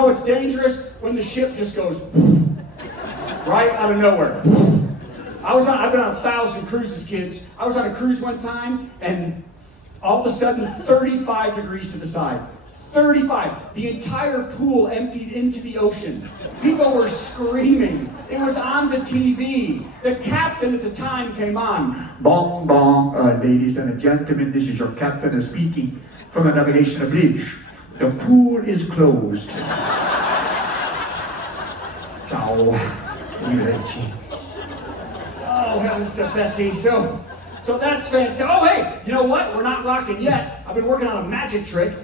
know it's dangerous when the ship just goes right out of nowhere. I've been on 1,000 cruises, kids. I was on a cruise one time, and all of a sudden, 35 degrees to the side. 35. The entire pool emptied into the ocean. People were screaming. It was on the TV. The captain at the time came on. Bong bong, ladies and gentlemen, this is your captain speaking from the navigation bridge. The pool is closed. Ciao. Arrivederci. Oh, heavens to Betsy. So that's fantastic. Oh, hey, you know what? We're not rocking yet. I've been working on a magic trick.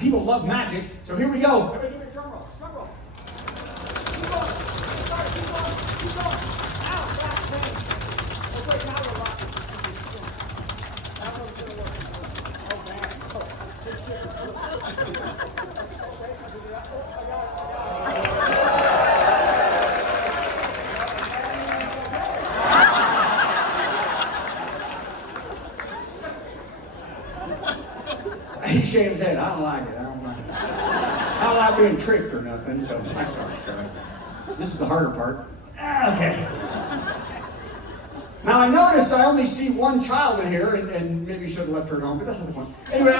People love magic. So here we go. Everybody give me a drum roll. Drum roll. Keep going. Sorry, keep going. Keep going. Now, that's it. Okay, now we're rocking. That's what's going to work. Oh, man. Oh, this shit. Okay, I'll do that. Oh, I got it. He shakes his head. I don't like it. I don't like being tricked or nothing. So I'm sorry. This is the harder part. Okay. Now I noticed I only see one child in here, and maybe you should have left her at home, but that's not the point. Anyway,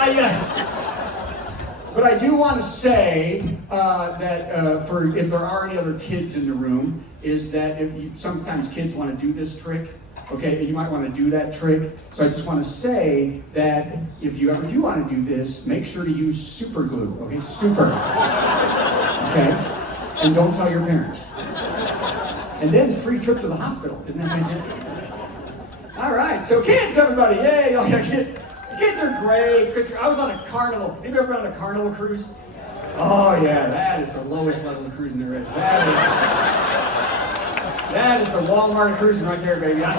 but I do want to say that for if there are any other kids in the room, is that sometimes kids want to do this trick. Okay, and you might want to do that trick. So I just want to say that if you ever do want to do this, make sure to use super glue. Okay, super. Okay, and don't tell your parents. And then free trip to the hospital. Isn't that fantastic? All right, so kids, everybody, yay! Oh yeah, kids. Kids are great. I was on a Carnival. Have you ever been on a Carnival cruise? Oh yeah, that is the lowest level of cruising there is. That is the Walmart cruising right there, baby. I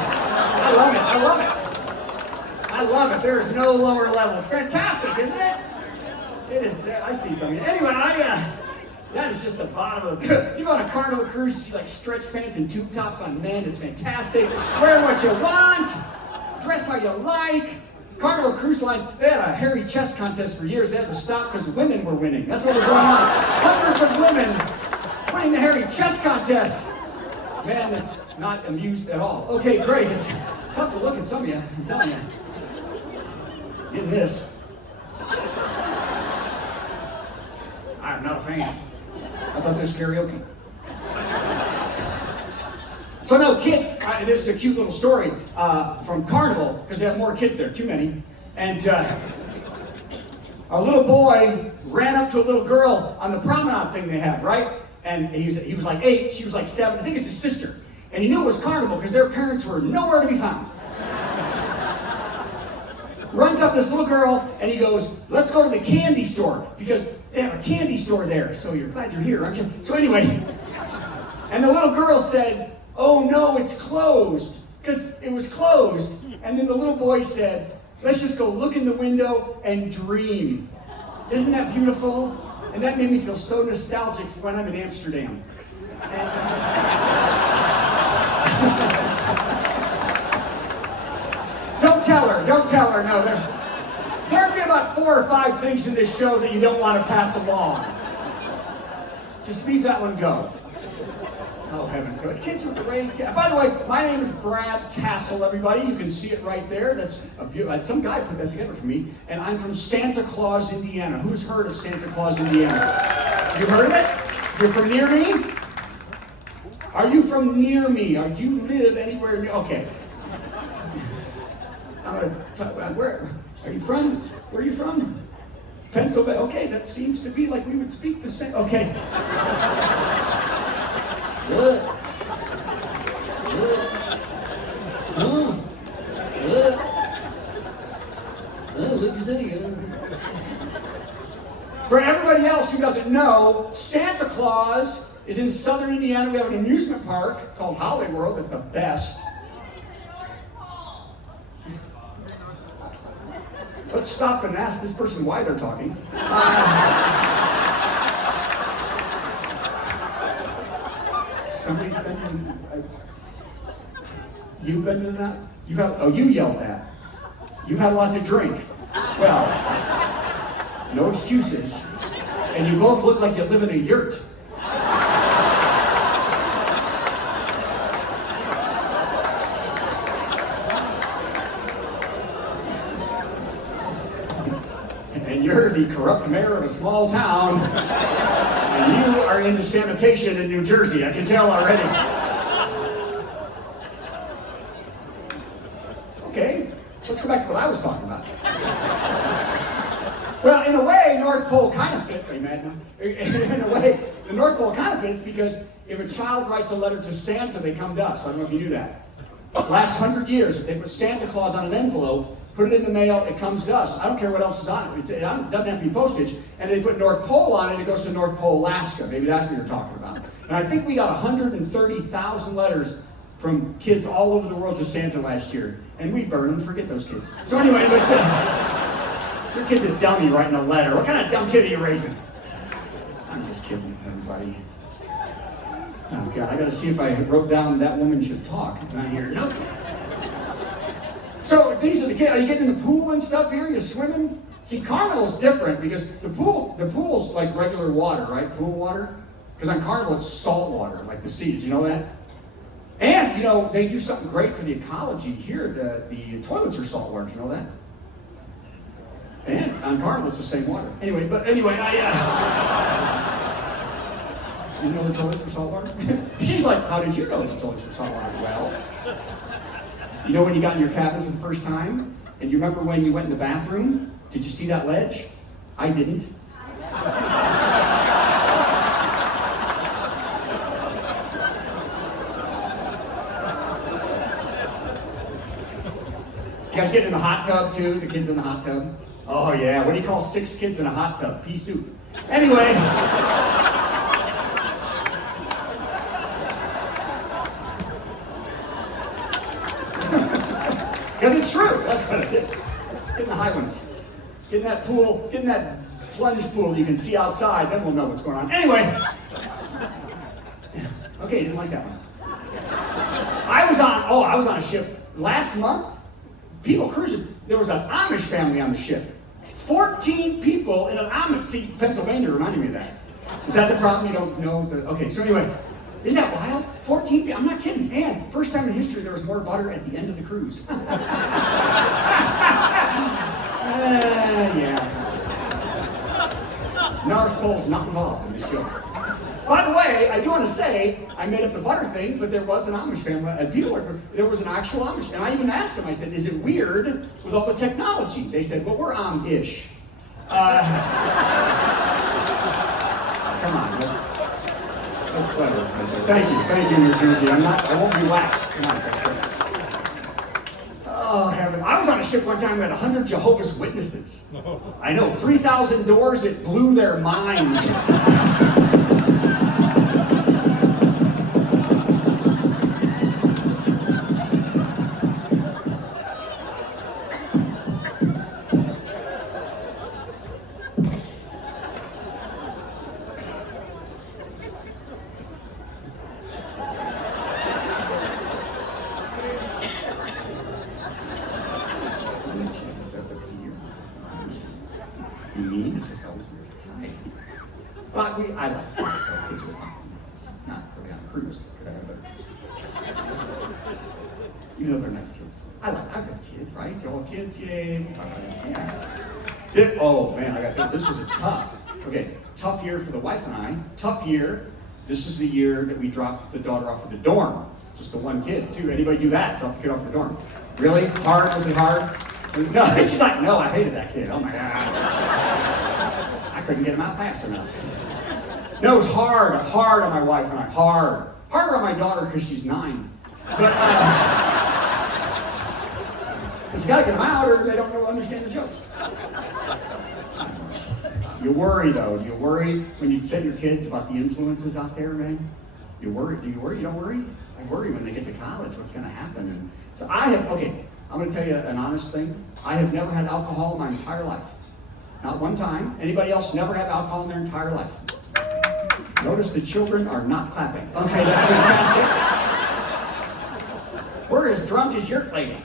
love it. I love it. I love it. There is no lower level. It's fantastic, isn't it? It is. I see something. Anyway, that is just the bottom of the. You go on a Carnival cruise, you see like stretch pants and tube tops on men. It's fantastic. Wear what you want. Dress how you like. Carnival Cruise Lines, they had a hairy chest contest for years. They had to stop because women were winning. That's what was going on. Hundreds of women winning the hairy chest contest. Man, that's not amused at all. Okay, great. It's tough to look at some of you, I'm telling you. In this. I'm not a fan. I thought this was karaoke. So no, kids, this is a cute little story from Carnival, because they have more kids there, too many. And a little boy ran up to a little girl on the promenade thing they have, right? And he was like 8, she was like 7, I think it's his sister. And he knew it was Carnival because their parents were nowhere to be found. Runs up this little girl and he goes, let's go to the candy store because they have a candy store there. So you're glad you're here, aren't you? So anyway, and the little girl said, oh no, it's closed, because it was closed. And then the little boy said, let's just go look in the window and dream. Isn't that beautiful? And that made me feel so nostalgic for when I'm in Amsterdam. Don't tell her, no. There'll be about 4 or 5 things in this show that you don't want to pass along. Just leave that one go. Oh, heavens. So kids are great. By the way, my name is Brad Tassel, everybody. You can see it right there. That's some guy put that together for me. And I'm from Santa Claus, Indiana. Who's heard of Santa Claus, Indiana? You heard of it? You're from near me? Are you from near me? Or do you live anywhere near? Okay. I'm going to talk about where are you from? Where are you from? Pennsylvania. Okay, that seems to be like we would speak the same. Okay. Good. What'd you say? For everybody else who doesn't know, Santa Claus is in southern Indiana. We have an amusement park called Holly World. It's the best. Let's stop and ask this person why they're talking. Somebody's been you've been to that? You yelled that. You've had a lot to drink. Well, no excuses. and you both look like you live in a yurt. And you're the corrupt mayor of a small town, and you are into sanitation in New Jersey. I can tell already. Okay, let's go back to what I was talking about. Well, in a way, North Pole kind of fits, amen. In a way, the North Pole kind of fits because if a child writes a letter to Santa, they come to us. I don't know if you knew that. Last 100 years, if they put Santa Claus on an envelope, put it in the mail, it comes to us. I don't care what else is on it. It doesn't have to be postage. And they put North Pole on it, it goes to North Pole, Alaska. Maybe that's what you're talking about. And I think we got 130,000 letters from kids all over the world to Santa last year. And we burn and forget those kids. So anyway, but your kid's a dummy writing a letter. What kind of dumb kid are you raising? I'm just kidding, everybody. Oh God, I gotta see if I wrote down that woman should talk. Not here. Nope. So these are the kids. Are you getting in the pool and stuff here? You swimming? See, Carnival's different because the pool's like regular water, right? Pool water. Because on Carnival it's salt water, like the sea. Did you know that? And you know they do something great for the ecology here. The toilets are salt water. Did you know that? And on Carnival it's the same water. Anyway, you know the toilets were salt water? She's like, how did you know the toilets were salt water? Well, you know when you got in your cabin for the first time? And you remember when you went in the bathroom? Did you see that ledge? I didn't. You guys get in the hot tub too? The kids in the hot tub? Oh yeah, what do you call 6 kids in a hot tub? Pea soup. Anyway. Because it's true, that's what it is. Get in the high ones. Get in that pool, get in that plunge pool you can see outside, then we'll know what's going on. Anyway. Okay, you didn't like that one. I was on a ship last month. People cruising. There was an Amish family on the ship. 14 people in an Amish. See, Pennsylvania reminded me of that. Is that the problem? You don't know? Okay, so anyway. Isn't that wild? 14 people. I'm not kidding. And first time in history there was more butter at the end of the cruise. Yeah. North Pole's not involved in this joke. By the way, I do want to say, I made up the butter thing, but there was an Amish family. There was an actual Amish. And I even asked them, I said, is it weird with all the technology? They said, well, we're Amish. Come on, that's clever. Thank you, New Jersey. I won't be lax. Come on, oh, heaven. I was on a ship one time with 100 Jehovah's Witnesses. I know, 3,000 doors, it blew their minds. But I like kids, so kids are fun. Not really on a cruise. Could I have better cruise? You know they're nice kids. I've got kids, right? You all have kids? Yay. Yeah. Oh man, I got to tell you, this was a tough year for the wife and I. Tough year. This is the year that we dropped the daughter off at the dorm. Just the one kid, too. Anybody do that? Drop the kid off the dorm. Really? Hard? Was it hard? No, she's like, no, I hated that kid. Oh my God. I couldn't get him out fast enough. No, it was hard on my wife and I, hard. Harder on my daughter because she's 9. But you gotta get them out or they don't understand the jokes. You worry though, do you worry when you send your kids about the influences out there, man? You worry, do you worry, you don't worry? I worry when they get to college, what's gonna happen. And so I'm gonna tell you an honest thing. I have never had alcohol in my entire life. Not one time. Anybody else never had alcohol in their entire life? Notice the children are not clapping. Okay, that's fantastic. We're as drunk as your lady.